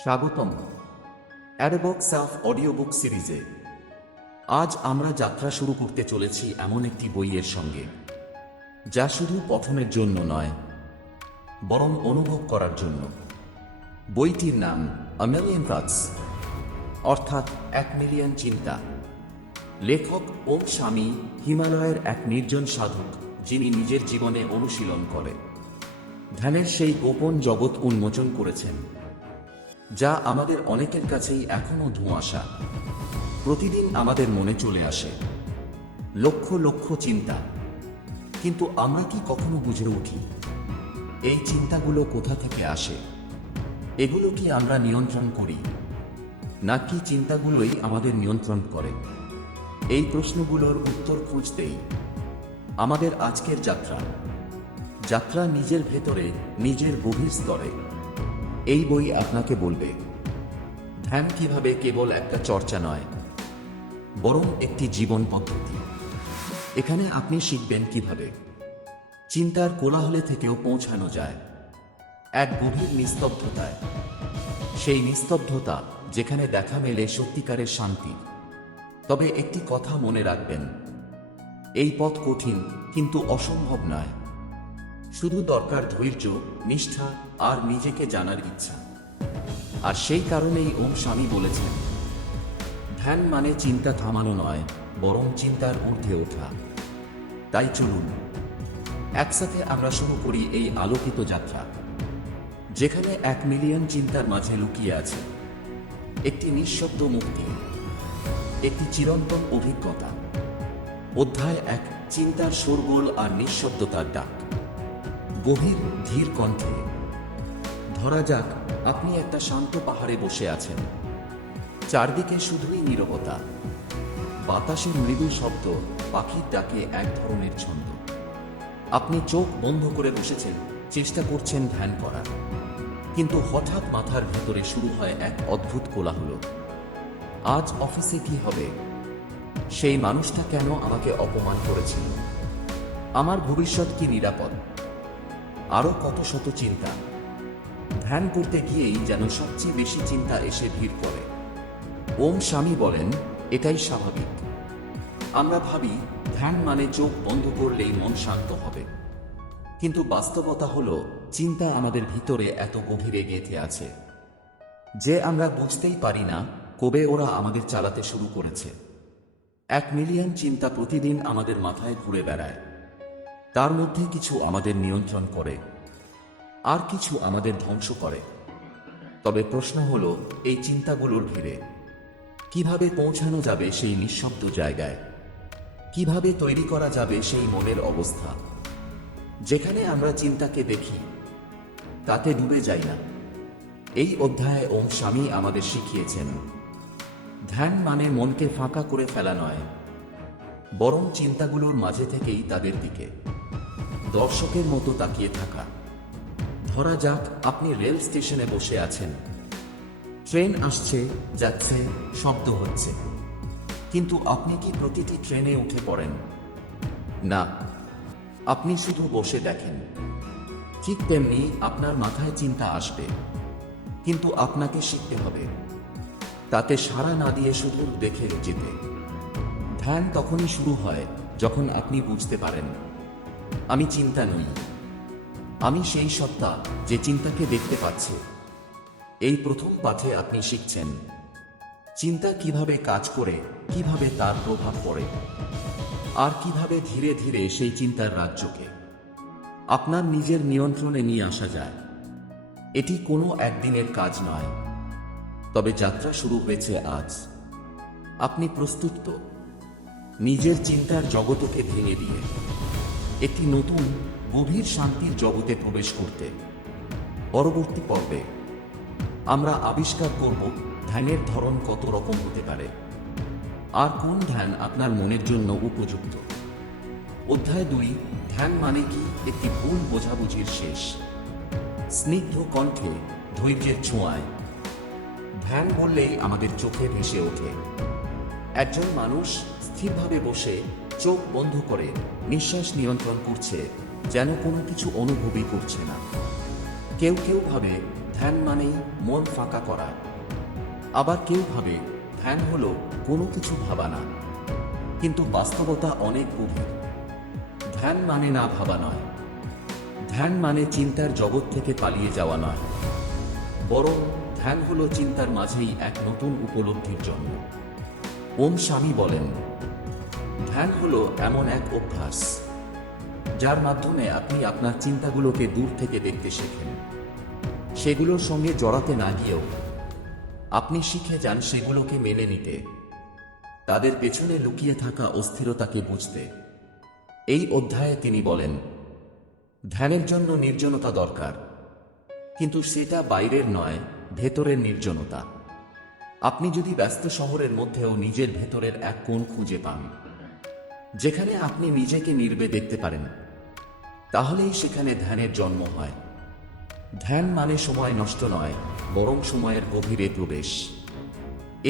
স্বাগতম অ্যাডবক্স of audio book সিরিজে। আজ আমরা যাত্রা শুরু করতে চলেছি এমন একটি বইয়ের সঙ্গে, যা শুধু পঠনের জন্য নয়, বরং অনুভব করার জন্য। বইটির নাম আ মিলিয়ন থটস, অর্থাৎ 1 মিলিয়ন চিন্তা। লেখক ওম স্বামী হিমালয়ের এক নির্জন সাধক, যিনি নিজের জীবনে অনুশীলন করে ধ্যানের সেই গোপন জগৎ উন্মোচন করেছেন, যা আমাদের অনেকের কাছেই এখনো ধোঁয়াশা। প্রতিদিন আমাদের মনে চলে আসে লক্ষ লক্ষ চিন্তা, কিন্তু আমরা কি কখনো বুঝে উঠি এই চিন্তাগুলো কোথা থেকে আসে? এগুলো কি আমরা নিয়ন্ত্রণ করি, নাকি চিন্তাগুলোই আমাদের নিয়ন্ত্রণ করে? এই প্রশ্নগুলোর উত্তর খুঁজতেই আমাদের আজকের যাত্রা নিজের ভেতরে, নিজের গভীর স্তরে। এই বই আপনাকে বলবে ধ্যান কিভাবে কেবল একটা চর্চা নয়, বরং একটি জীবন পদ্ধতি। এখানে আপনি শিখবেন কিভাবে চিন্তার কোলাহলে থেকেও পৌঁছানো যায় এক গভীর নিস্তব্ধতায়, সেই নিস্তব্ধতা যেখানে দেখা মেলে সত্যিকারের শান্তি। তবে একটি কথা মনে রাখবেন, এই পথ কঠিন কিন্তু অসম্ভব নয়। শুধু দরকার ধৈর্য, নিষ্ঠা আর নিজেকে জানার ইচ্ছা। আর সেই কারণেই ওম স্বামী বলেছেন, ধ্যান মানে চিন্তা থামানো নয়, বরং চিন্তার ঊর্ধ্বে ওঠা। তাই চলুন একসাথে আমরা শুরু করি এই আলোকিত যাত্রা, যেখানে 1 মিলিয়ন চিন্তার মাঝে লুকিয়ে আছে একটি নিঃশব্দ মুক্তি, একটি চিরন্তন অভিজ্ঞতা। অধ্যায় 1, চিন্তার শোরগোল আর নিঃশব্দতার ডাক। গভীর ধীর কণ্ঠে। ধরা যাক আপনি একটা শান্ত পাহাড়ে বসে আছেন, চারদিকে শুধুই নীরবতা, বাতাসের মৃদু শব্দ, পাখির ডাকে এক ধরনের ছন্দ। আপনি চোখ বন্ধ করে বসেছেন, চেষ্টা করছেন ধ্যান করার, কিন্তু হঠাৎ মাথার ভেতরে শুরু হয় এক অদ্ভুত কোলাহল। আজ অফিসে কি হবে? সেই মানুষটা কেন আমাকে অপমান করেছিল? আমার ভবিষ্যৎ কি নিরাপদ? আরো কত শত চিন্তা। ধ্যান করতে গিয়েই যেন সবচেয়ে বেশি চিন্তা এসে ভিড় করে। ওম স্বামী বলেন, এটাই স্বাভাবিক। আমরা ভাবি ধ্যান মানে চোখ বন্ধ করলেই মন শান্ত হবে, কিন্তু বাস্তবতা হলো চিন্তা আমাদের ভিতরে এত গভীরে গেঁথে আছে যে আমরা বুঝতেই পারি না কবে ওরা আমাদের চালাতে শুরু করেছে। 1 মিলিয়ন চিন্তা প্রতিদিন আমাদের মাথায় ঘুরে বেড়ায়। তার মধ্যে কিছু আমাদের নিয়ন্ত্রণ করে, আর কিছু আমাদের ধ্বংস করে। তবে প্রশ্ন হলো, এই চিন্তাগুলোর ভিড়ে কিভাবে পৌঁছানো যাবে সেই নিঃশব্দ জায়গায়? কিভাবে তৈরি করা যাবে সেই মনের অবস্থা যেখানে আমরা চিন্তাকে দেখি, তাতে ডুবে যাই না? এই অধ্যায়ে ওম স্বামী আমাদের শিখিয়েছেন, ধ্যান মানে মনকে ফাঁকা করে ফেলা নয়, বরং চিন্তাগুলোর মাঝে থেকেই তাদের দিকে দর্শকের মতো তাকিয়ে থাকা। ধরা যাক আপনি রেল স্টেশনে বসে আছেন, ট্রেন আসছে যাচ্ছে, শব্দ হচ্ছে, কিন্তু আপনি কি প্রতিটি ট্রেনে উঠে পড়েন? না, আপনি শুধু বসে দেখেন। ঠিক তেমনি আপনার মাথায় চিন্তা আসবে, কিন্তু আপনাকে শিখতে হবে তাতে সাড়া না দিয়ে শুধু দেখে যেতে। ধ্যান তখনই শুরু হয় যখন আপনি বুঝতে পারেন, আমি চিন্তা নই, আমি সেই সত্তা যে চিন্তাকে দেখতে পাচ্ছে। এই প্রথম পাঠে আপনি শিখছেন চিন্তা কিভাবে কাজ করে, কিভাবে তার প্রভাব পড়ে, আর কিভাবে ধীরে ধীরে সেই চিন্তার রাজ্যকে আপনার নিজের নিয়ন্ত্রণে নিয়ে আসা যায়। এটি কোনো একদিনের কাজ নয়, তবে যাত্রা শুরু হয়েছে আজ। আপনি প্রস্তুত তো নিজের চিন্তার জগতকে ভেঙে দিয়ে একটি নতুন গভীর শান্তির জগতে প্রবেশ করতে? পরবর্তী পর্বে আমরা আবিষ্কার করব ধ্যানের ধরন কত রকম হতে পারে, আর কোন ধ্যান আপনার মনের জন্য উপযুক্ত। অধ্যায় 2, ধ্যান মানে কি, একটি ভুল বোঝাবুঝির শেষ। স্নিগ্ধ কণ্ঠে, ধৈর্যের ছোঁয়ায়। ধ্যান বললেই আমাদের চোখে ভেসে ওঠে একজন মানুষ স্থিরভাবে বসে, চোখ বন্ধ করে নিঃশ্বাস নিয়ন্ত্রণ করছে, যেন কোনো কিছু অনুভবই করছে না। কেউ কেউ ভাবে ধ্যান মানেই মন ফাঁকা করা। আবার কেউ ভাবে ধ্যান হলো কোনো কিছু ভাবা না, কিন্তু বাস্তবতা অনেক গভীর। ধ্যান মানে না ভাবা নয়, ধ্যান মানে চিন্তার জগৎ থেকে পালিয়ে যাওয়া নয়, বরং ধ্যান হলো চিন্তার মাঝেই এক নতুন উপলব্ধির জন্ম। ওম স্বামী বলেন, ধ্যান হলো এমন এক অভ্যাস যার মাধ্যমে আপনি আপনার চিন্তাগুলোকে দূর থেকে দেখতে শেখেন। সেগুলোর সঙ্গে জড়াতে না গিয়েও আপনি শিখে যান সেগুলোকে মেনে নিতে, তাদের পেছনে লুকিয়ে থাকা অস্থিরতাকে বুঝতে। এই অধ্যায়ে তিনি বলেন, ধ্যানের জন্য নির্জনতা দরকার, কিন্তু সেটা বাইরের নয়, ভেতরের নির্জনতা। আপনি যদি ব্যস্ত শহরের মধ্যেও নিজের ভেতরের এক কোণ খুঁজে পান, যেখানে আপনি নিজেকে নীরবে দেখতে পারেন, তাহলেই সেখানে ধ্যানের জন্ম হয়। ধ্যান মানে সময় নষ্ট নয়, বরং সময়ের গভীরে প্রবেশ।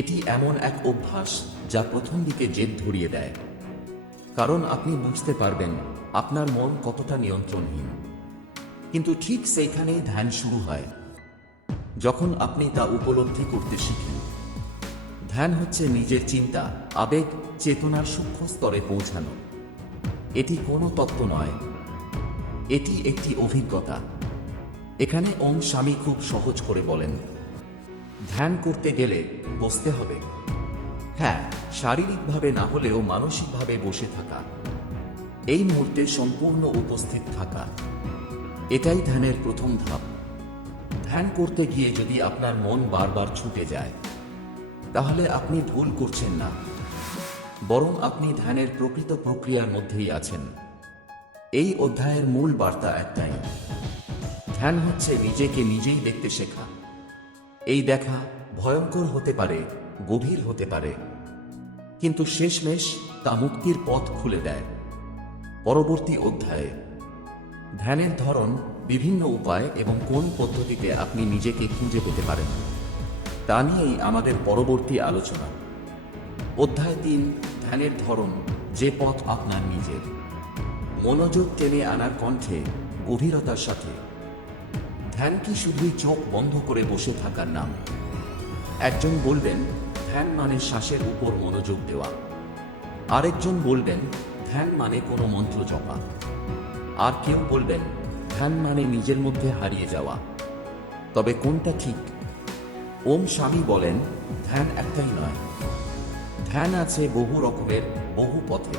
এটি এমন এক অভ্যাস যা প্রথম দিকে জেদ ধরিয়ে দেয়, কারণ আপনি বুঝতে পারবেন আপনার মন কতটা নিয়ন্ত্রণহীন। কিন্তু ঠিক সেইখানেই ধ্যান শুরু হয়, যখন আপনি তা উপলব্ধি করতে শিখেন। ধ্যান হচ্ছে নিজের চিন্তা, আবেগ, চেতনার সূক্ষ্ম স্তরে পৌঁছানো। এটি কোনো তত্ত্ব নয়, এটি একটি অভিজ্ঞতা। এখানে ওম স্বামী খুব সহজ করে বলেন, ধ্যান করতে গেলে বসতে হবে। হ্যাঁ, শারীরিকভাবে না হলেও মানসিকভাবে বসে থাকা, এই মুহূর্তে সম্পূর্ণ উপস্থিত থাকা, এটাই ধ্যানের প্রথম ধাপ। ধ্যান করতে গিয়ে যদি আপনার মন বারবার ছুটে যায়, তাহলে আপনি ভুল করছেন না, বরং আপনি ধ্যানের প্রকৃত প্রক্রিয়ার মধ্যেই আছেন। এই অধ্যায়ের মূল বার্তা একটাই, ধ্যান হচ্ছে নিজেকে নিজেই দেখতে শেখা। এই দেখা ভয়ঙ্কর হতে পারে, গভীর হতে পারে, কিন্তু শেষমেশ তা মুক্তির পথ খুলে দেয়। পরবর্তী অধ্যায়ে ধ্যানের ধরন, বিভিন্ন উপায় এবং কোন পদ্ধতিতে আপনি নিজেকে খুঁজে পেতে পারেন, তা নিয়েই আমাদের পরবর্তী আলোচনা। অধ্যায় 3, ধ্যানের ধরন, যে পথ আপনার নিজের। মনোযোগ টেনে আনার কণ্ঠে, গভীরতার সাথে। ধ্যান কি শুধুই চোখ বন্ধ করে বসে থাকার নাম? একজন বলবেন ধ্যান মানে শ্বাসের উপর মনোযোগ দেওয়া, আরেকজন বলবেন ধ্যান মানে কোনো মন্ত্র জপা, আর কেউ বলবেন ধ্যান মানে নিজের মধ্যে হারিয়ে যাওয়া। তবে কোনটা ঠিক? ওম স্বামী বলেন, ধ্যান একটাই নয়, ধ্যান আছে বহু রকমের, বহু পথে।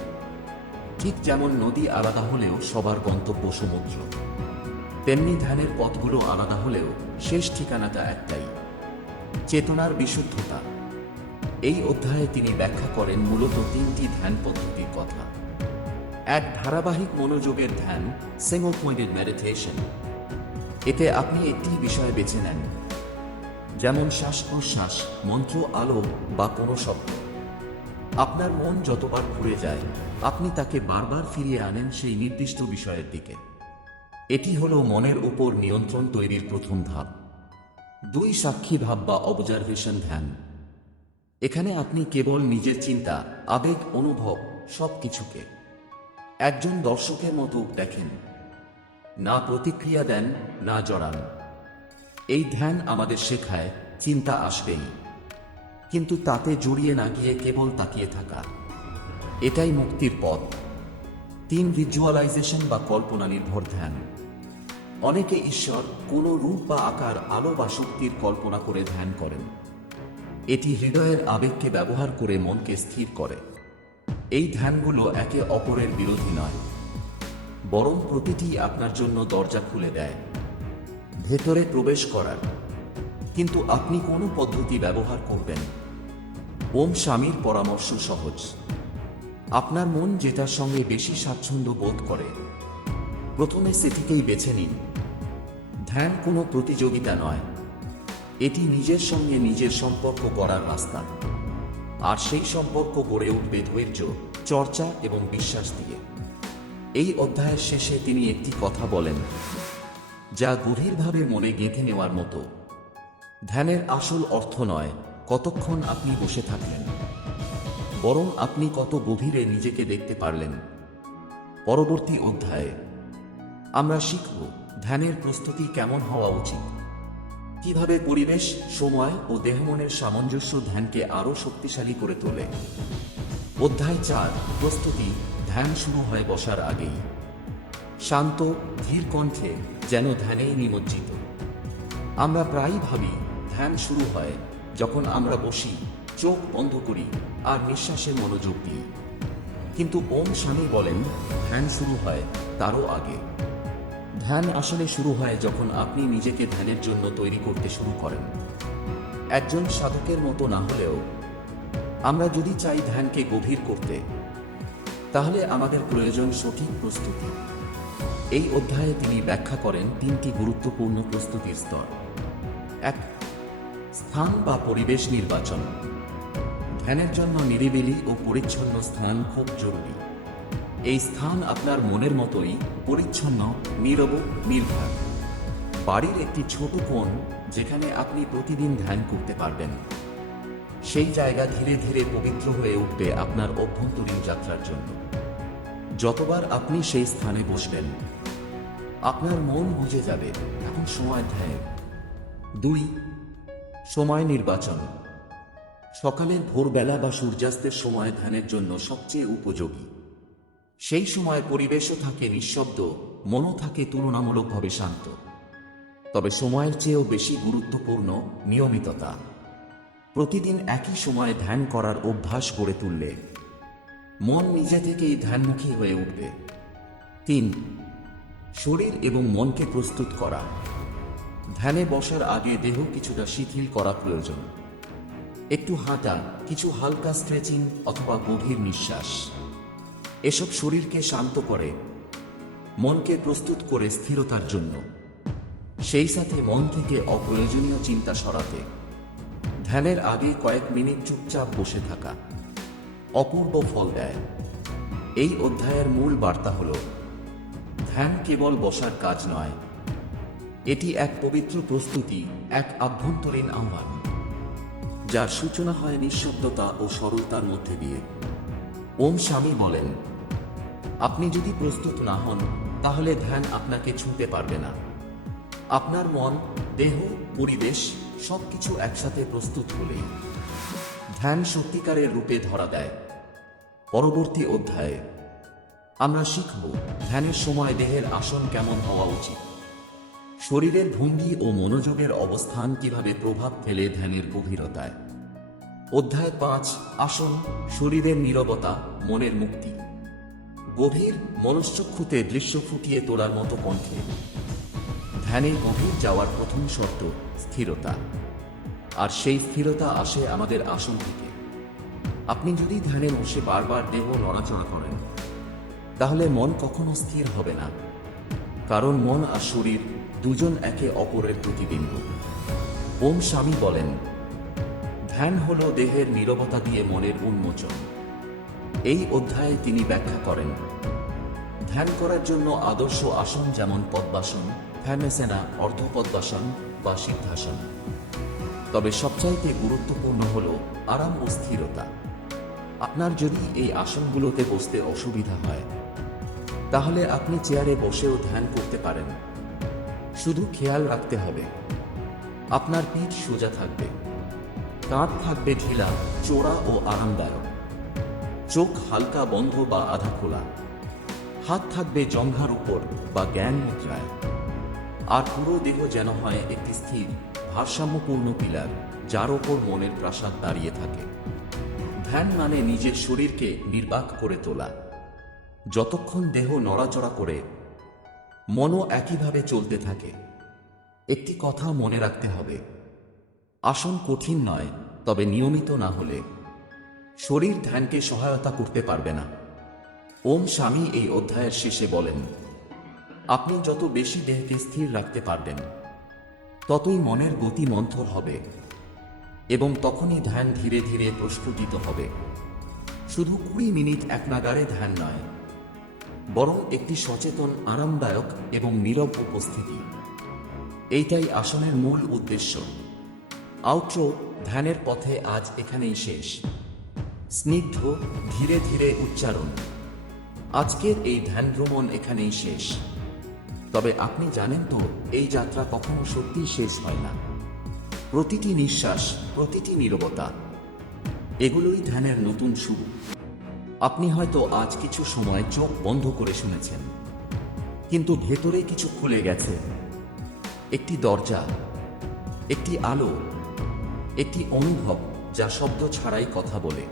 ঠিক যেমন নদী আলাদা হলেও সবার গন্তব্য সমুদ্র, তেমনি ধ্যানের পথগুলো আলাদা হলেও শেষ ঠিকানাটা একটাই, চেতনার বিশুদ্ধতা। এই অধ্যায়ে তিনি ব্যাখ্যা করেন মূলত 3টি ধ্যান পদ্ধতির কথা। এক, ধারাবাহিক মনোযোগের ধ্যান, সিঙ্গল পয়েন্টেড মেডিটেশন। এতে আপনি একটি বিষয় বেছে নেন, যেমন শ্বাস প্রশ্বাস, মন্ত্র, আলো বা কোনো শব্দ। আপনার মন যতবার ঘুরে যায়, আপনি তাকে বারবার ফিরিয়ে আনেন সেই নির্দিষ্ট বিষয়ের দিকে। এটি হলো মনের উপর নিয়ন্ত্রণ তৈরির প্রথম ধাপ। 2, সাক্ষী ভাব বা অবজারভেশন ধ্যান। এখানে আপনি কেবল নিজের চিন্তা, আবেগ, অনুভব সবকিছুকে একজন দর্শকের মতো দেখেন, না প্রতিক্রিয়া দেন, না জড়ান। এই ধ্যান আমাদের শেখায় চিন্তা আসবেই, কিন্তু তাতে জড়িয়ে না গিয়ে কেবল তাকিয়ে থাকা, এটাই মুক্তির পথ। 3, ভিজুয়ালাইজেশন বা কল্পনা নির্ভর ধ্যান। অনেকে ঈশ্বর, কোনো রূপ বা আকার, আলো বা শক্তির কল্পনা করে ধ্যান করেন। এটি হৃদয়ের আবেগকে ব্যবহার করে মনকে স্থির করে। এই ধ্যানগুলো একে অপরের বিরোধী নয়, বরং প্রতিটি আপনার জন্য দরজা খুলে দেয় ভেতরে প্রবেশ করার। কিন্তু আপনি কোন পদ্ধতি ব্যবহার করবেন? ওম স্বামীর পরামর্শ সহজ, আপনার মন যেটার সঙ্গে বেশি স্বাচ্ছন্দ্য বোধ করে প্রথমে সেটিকেই বেছে নিন। ধ্যান কোনো প্রতিযোগিতা নয়, এটি নিজের সঙ্গে নিজের সম্পর্ক গড়ার রাস্তা। আর সেই সম্পর্ক গড়ে উঠবে ধৈর্য, চর্চা এবং বিশ্বাস দিয়ে। এই অধ্যায়ের শেষে তিনি একটি কথা বলেন, যা গভীরভাবে মনে গেঁথে নেওয়ার মতো। ধ্যানের আসল অর্থ নয় কতক্ষণ আপনি বসে থাকলেন, বরং আপনি কত গভীরে নিজেকে দেখতে পারলেন। পরবর্তী অধ্যায়ে আমরা শিখব ধ্যানের প্রস্তুতি কেমন হওয়া উচিত, কিভাবে পরিবেশ, সময় ও দেহমনের সামঞ্জস্য ধ্যানকে আরও শক্তিশালী করে তোলে। অধ্যায় 4, প্রস্তুতি। ধ্যান শুরু হয় বসার আগেই। শান্ত, ধীর কণ্ঠে, যেন ধ্যানেই নিমজ্জিত। আমরা প্রায়ই ভাবি ধ্যান শুরু হয় যখন আমরা বসি, চোখ বন্ধ করি আর নিঃশ্বাসে মনোযোগ দিই। কিন্তু ওম স্বামী বলেন ধ্যান শুরু হয় তারও আগে। ধ্যান আসলে শুরু হয় যখন আপনি নিজেকে ধ্যানের জন্য তৈরি করতে শুরু করেন। একজন সাধকের মতো না হলেও আমরা যদি চাই ধ্যানকে গভীর করতে, তাহলে আমাদের প্রয়োজন সঠিক প্রস্তুতি। এই অধ্যায়ে তিনি ব্যাখ্যা করেন 3টি গুরুত্বপূর্ণ প্রস্তুতির স্তর। 1. স্থান বা পরিবেশ নির্বাচন। ধ্যানের জন্য নিরিবিলি ও পরিচ্ছন্ন স্থান খুব জরুরি। এই স্থান আপনার মনের মতোই পরিচ্ছন্ন, নীরব, নির্ভর। বাড়ির একটি ছোট কোণ যেখানে আপনি প্রতিদিন ধ্যান করতে পারবেন। সেই জায়গা ধীরে ধীরে পবিত্র হয়ে উঠবে আপনার অভ্যন্তরীণ যাত্রার জন্য। যতবার আপনি সেই স্থানে বসবেন, আপনার মন বুঝে যাবে এখন সময় ধ্যানের। 2. সময় নির্বাচন। সকালের ভোরবেলা বা সূর্যাস্তের সময় ধ্যানের জন্য সবচেয়ে উপযোগী। সেই সময় পরিবেশও থাকে নিঃশব্দ, মনও থাকে তুলনামূলকভাবে শান্ত। তবে সময়ের চেয়েও বেশি গুরুত্বপূর্ণ নিয়মিততা। প্রতিদিন একই সময়ে ধ্যান করার অভ্যাস গড়ে তুললে মন নিজে থেকেই ধ্যানমুখী হয়ে উঠবে। 3. শরীর এবং মনকে প্রস্তুত করা। ধ্যানে বসার আগে দেহ কিছুটা শিথিল করা প্রয়োজন। একটু হাঁটা, কিছু হালকা স্ট্রেচিং অথবা গভীর নিঃশ্বাস, এসব শরীরকে শান্ত করে, মনকে প্রস্তুত করে স্থিরতার জন্য। সেই সাথে মন থেকে অপ্রয়োজনীয় চিন্তা সরাতে ধ্যানের আগে কয়েক মিনিট চুপচাপ বসে থাকা অপূর্ব ফল দেয়। এই অধ্যায়ের মূল বার্তা হল ধ্যান কেবল বসার কাজ নয়, এটি এক পবিত্র প্রস্তুতি, এক আভ্যন্তরীণ আহ্বান, যার সূচনা হয় নিঃশব্দতা ও সরলতার মধ্যে দিয়ে। ওম স্বামী বলেন, আপনি যদি প্রস্তুত না হন তাহলে ধ্যান আপনাকে ছুঁতে পারবে না। আপনার মন, দেহ, পরিবেশ সবকিছু একসাথে প্রস্তুত হলেই ধ্যান সত্যিকারের রূপে ধরা দেয়। পরবর্তী অধ্যায়ে আমরা শিখব ধ্যানের সময় দেহের আসন কেমন হওয়া উচিত, শরীরের ভঙ্গি ও মনোযোগের অবস্থান কিভাবে প্রভাব ফেলে ধ্যানের গভীরতায়। অধ্যায় 5, আসন, শরীরের নীরবতা, মনের মুক্তি। গভীর মনশ্চক্ষুতে দৃশ্য ফুটিয়ে তোলার মতো কণ্ঠে ধ্যানে গভীর যাওয়ার প্রথম শর্ত স্থিরতা। আর সেই স্থিরতা আসে আমাদের আসন থেকে। আপনি যদি ধ্যানে বসে বারবার দেহ নড়াচড়া করেন, তাহলে মন কখনো স্থির হবে না, কারণ মন আর শরীর দুজন একে অপরের প্রতিবিম্ব। ওম স্বামী বলেন, ধ্যান হল দেহের নীরবতা দিয়ে মনের উন্মোচন। এই অধ্যায়ে তিনি ব্যাখ্যা করেন ধ্যান করার জন্য আদর্শ আসন যেমন পদ্মাসন, ফ্যামেসেনা, অর্ধপদ্মাসন বা সিদ্ধাসন। তবে সবচাইতে গুরুত্বপূর্ণ হল আরাম ও স্থিরতা। আপনার যদি এই আসনগুলোতে বসতে অসুবিধা হয়, তাহলে আপনি চেয়ারে বসেও ধ্যান করতে পারেন। শুধু খেয়াল রাখতে হবে আপনার পিঠ সোজা থাকবে, কাঁধ থাকবে ঢিলা, চোরা ও আরামদায়ক, চোখ হালকা বন্ধ বা আধা খোলা, হাত থাকবে জঙ্ঘার উপর বা জ্ঞান মুদ্রায়, আর পুরো দেহ যেন হয় একটি স্থির, ভারসাম্যপূর্ণ পিলার, যার ওপর মনের প্রাসাদ দাঁড়িয়ে থাকে। ধ্যান মানে নিজের শরীরকে নির্বাক করে তোলা। যতক্ষণ দেহ নড়াচড়া করে, মনও একইভাবে চলতে থাকে। একটি কথা মনে রাখতে হবে, আসন কঠিন নয়, তবে নিয়মিত না হলে শরীর ধ্যানকে সহায়তা করতে পারবে না। ওম স্বামী এই অধ্যায়ের শেষে বলেন, আপনি যত বেশি দেহকে স্থির রাখতে পারবেন, ততই মনের গতি মন্থর হবে এবং তখনই ধ্যান ধীরে ধীরে প্রস্ফুটিত হবে। শুধু 20 মিনিট একনাগাড়ে ধ্যান নয়, বরং একটি সচেতন, আরামদায়ক এবং নীরব উপস্থিতি। এইটাই আসনের মূল উদ্দেশ্য। আউটরো, ধ্যানের পথে আজ এখানেই শেষ। স্নিগ্ধ, ধীরে ধীরে উচ্চারণ। আজকের এই ধ্যান ভ্রমণ এখানেই শেষ। তবে আপনি জানেন তো, এই যাত্রা কখনো সত্যিই শেষ হয় না। প্রতিটি নিঃশ্বাস, প্রতিটি নীরবতা, এগুলোই ধ্যানের নতুন শুরু। আপনি হয়তো আজ কিছু সময় চোখ বন্ধ করে শুনেছেন, কিন্তু ভেতরে কিছু খুলে গেছে। একটি দরজা, একটি আলো, একটি অনুভব যা শব্দ ছাড়াই কথা বলে।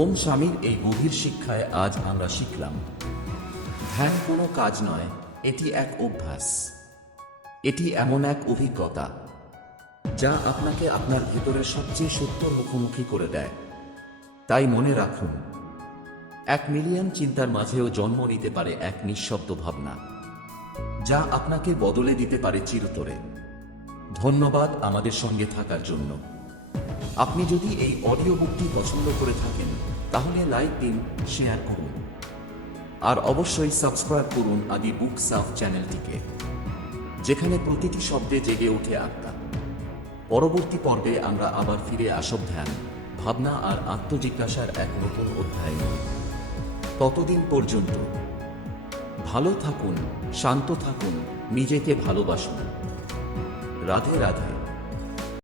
ওম স্বামীর এই গভীর শিক্ষায় আজ আমরা শিখলাম, ধ্যান কোনো কাজ নয়, এটি এক অভ্যাস। এটি এমন এক অভিজ্ঞতা যা আপনাকে আপনার ভেতরের সবচেয়ে সত্য মুখোমুখি করে দেয়। তাই মনে রাখুন, 1,000,000 চিন্তার মাঝেও জন্ম নিতে পারে এক নিঃশব্দ ভাবনা, যা আপনাকে বদলে দিতে পারে চিরতরে। ধন্যবাদ আমাদের সঙ্গে থাকার জন্য। আপনি যদি এই অডিও বুকটি পছন্দ করে থাকেন, তাহলে লাইক দিন, শেয়ার করুন, আর অবশ্যই সাবস্ক্রাইব করুন আদি বুক সাফ চ্যানেলটিকে, যেখানে প্রতিটি শব্দে জেগে ওঠে আত্মা। পরবর্তী পর্বে আমরা আবার ফিরে আসব ধ্যান, ভাবনা আর আত্মজিজ্ঞাসার এক নতুন অধ্যায় নিয়ে। ততদিন পর্যন্ত ভালো থাকুন, শান্ত থাকুন, নিজেকে ভালোবাসুন। রাধে রাধে।